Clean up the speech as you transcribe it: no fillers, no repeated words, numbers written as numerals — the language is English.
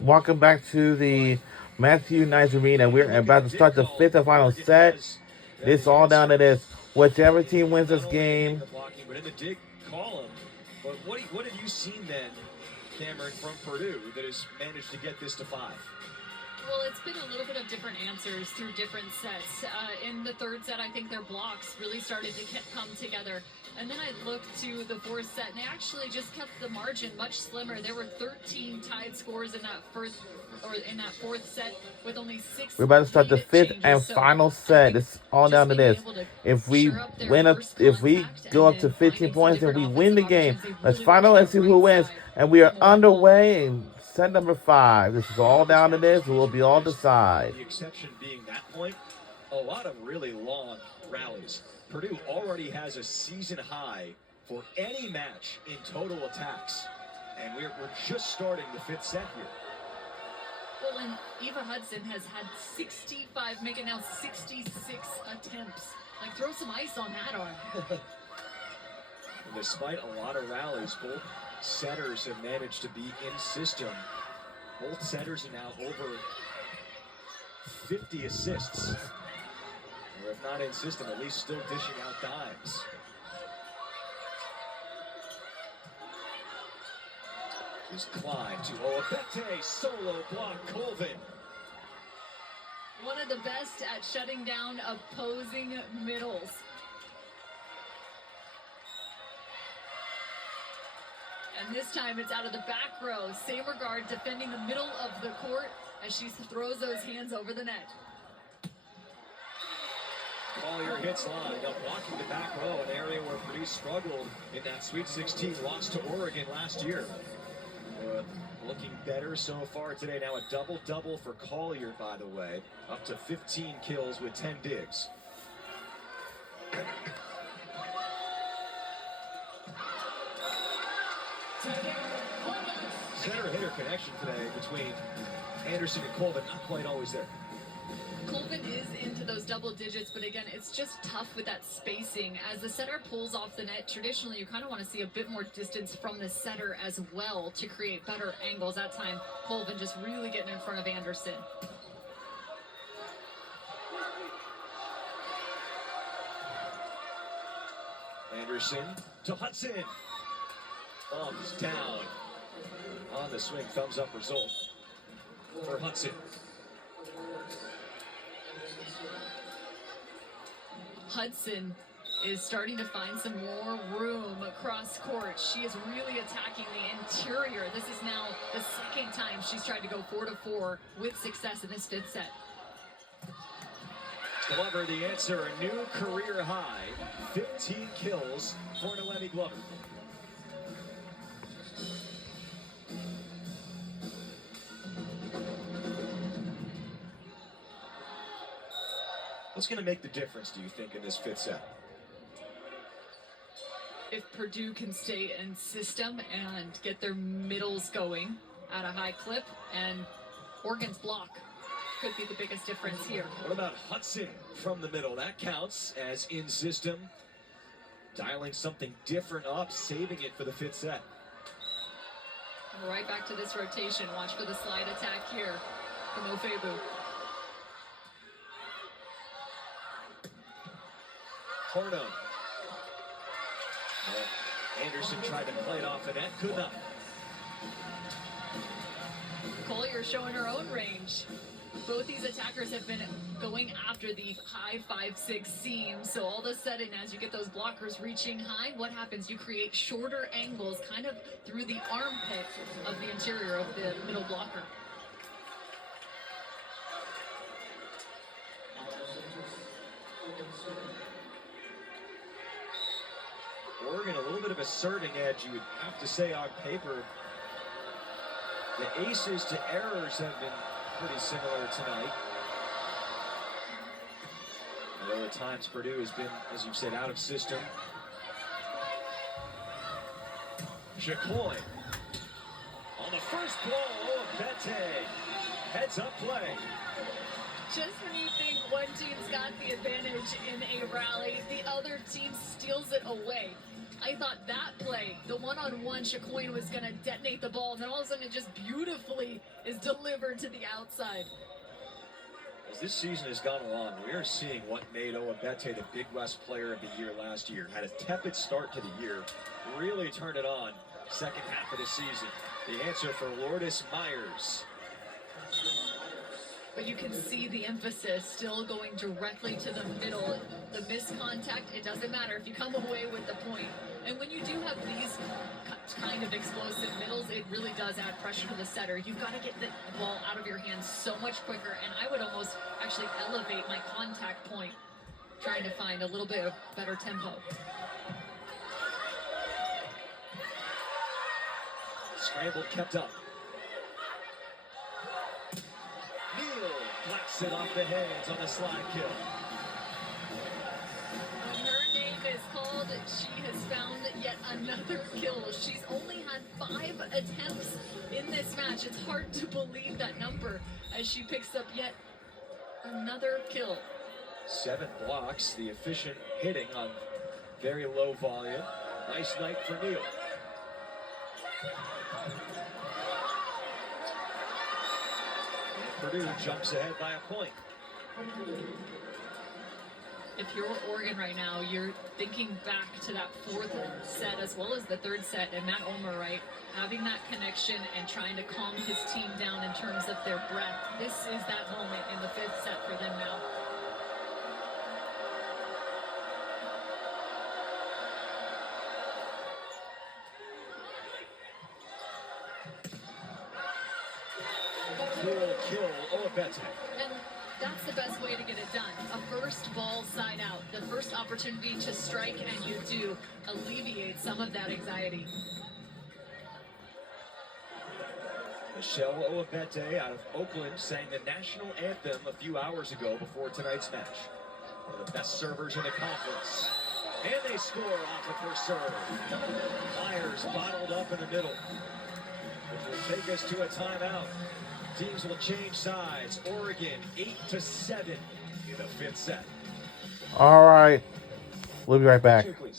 Welcome back to the Matthew Nice Arena. We're about to start the fifth and final set. It's all down to this. Whichever team wins this game. But in the dig column, but what have you seen then, Cameron, from Purdue that has managed to get this to 5? Well, it's been a little bit of different answers through different sets. In the third set, I think their blocks really started to come together. And then I looked to the fourth set, and they actually just kept the margin much slimmer. There were 13 tied scores in that fourth set with only 6. We're about to start the fifth and final set. It's all down to this. If we go up to 15 points and we win the game, let's see who wins. And we are underway in set number 5. This is all down to this. It will be all decide. The exception being that point, a lot of really long rallies. Purdue already has a season high for any match in total attacks. And we're just starting the fifth set here. Well, and Eva Hudson has had 65, making now 66 attempts. Like, throw some ice on that arm. Despite a lot of rallies, both setters have managed to be in system. Both setters are now over 50 assists. Or if not in system, at least still dishing out dimes. Here's Klein to Oabete, solo block Colvin. One of the best at shutting down opposing middles. And this time it's out of the back row. Same regard, defending the middle of the court as she throws those hands over the net. Collier hits line, up blocking the back row, an area where Purdue struggled in that Sweet 16 loss to Oregon last year. Looking better so far today. Now a double-double for Collier, by the way. Up to 15 kills with 10 digs. Center-hitter connection today between Anderson and Colvin, not quite always there. Colvin is into those double digits, but again, it's just tough with that spacing. As the setter pulls off the net, traditionally you kind of want to see a bit more distance from the setter as well to create better angles. That time, Colvin just really getting in front of Anderson. Anderson to Hudson. Thumbs down on the swing. Thumbs up result for Hudson. Hudson is starting to find some more room across court. She is really attacking the interior. This is now the second time she's tried to go 4-4 with success in this fifth set. Glover, the answer, a new career high, 15 kills for Noemi Glover. What's going to make the difference, do you think, in this fifth set? If Purdue can stay in system and get their middles going at a high clip, and Oregon's block could be the biggest difference here. What about Hudson from the middle? That counts as in system. Dialing something different up, saving it for the fifth set. Right back to this rotation. Watch for the slide attack here from Ofebu. Horno. Anderson tried to play it off the net, could not. Collier showing her own range. Both these attackers have been going after the high 5-6 seam. So all of a sudden, as you get those blockers reaching high, what happens? You create shorter angles kind of through the armpit of the interior of the middle blocker. Oregon, a little bit of asserting edge, you would have to say on paper. The aces to errors have been pretty similar tonight. Although at times Purdue has been, as you've said, out of system. Jacoy on the first First blow, Bete. Heads up play. Just when you think one team's got the advantage in a rally, the other team steals it away. I thought that play, the one-on-one, Chicoine was going to detonate the ball, and then all of a sudden it just beautifully is delivered to the outside. As this season has gone along, we are seeing what made Owabete the Big West Player of the Year last year. Had a tepid start to the year, really turned it on second half of the season. The answer for Lourdes Myers. But you can see the emphasis still going directly to the middle. The missed contact, it doesn't matter if you come away with the point. And when you do have these kind of explosive middles, it really does add pressure to the setter. You've got to get the ball out of your hands so much quicker, and I would almost actually elevate my contact point, trying to find a little bit of better tempo. Scramble kept up. Neal blasts it off the hands on the slide kill. When her name is called, she has found yet another kill. She's only had 5 attempts in this match. It's hard to believe that number as she picks up yet another kill. 7 blocks, the efficient hitting on very low volume. Nice night for Neal. Purdue jumps ahead by a point. If you're Oregon right now, you're thinking back to that 4th set as well as the 3rd set, and Matt Ulmer, right, having that connection and trying to calm his team down in terms of their breath. This is that moment in the 5th set for them now. Full kill, Owabete. And that's the best way to get it done. A first ball side out. The first opportunity to strike, and you do alleviate some of that anxiety. Michelle Owabete out of Oakland sang the national anthem a few hours ago before tonight's match. One of the best servers in the conference. And they score off of her serve. Myers bottled up in the middle, which will take us to a timeout. Teams will change sides. Oregon 8-7 in the 5th set. All right. We'll be right back.